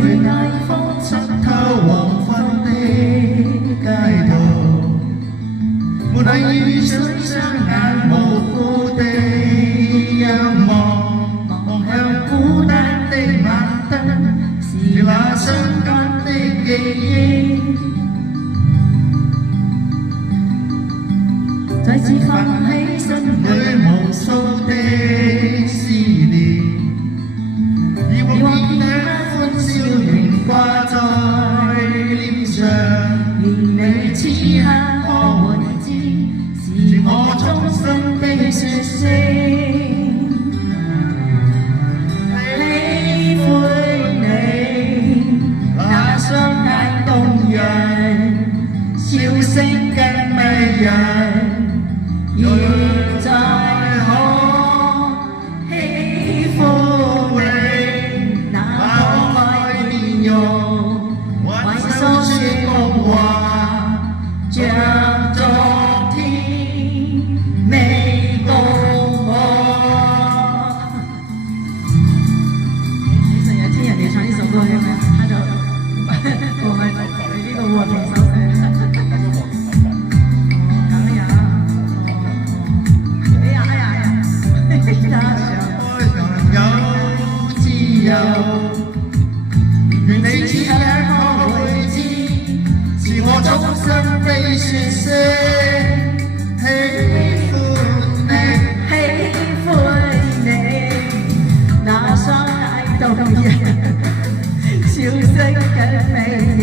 為愛風出透黃昏的街道，沒禮遇上雙眼無辜的仰望，望向孤單的晚燈，是那相間的記憶，再次泛起心裏無數的思念。以往見那歡笑仍掛在臉上，願你此刻可會知，是我衷心的說聲喜歡你，那雙眼動人，笑聲更迷人，現在像昨天未到我。你成日聽人哋唱呢首歌嘅咩？他就我們呢個和平手勢。咁樣，哎呀，他想有自由，願你此刻可會知。是我衷心的說聲喜歡你，那雙眼動人，笑聲更迷人。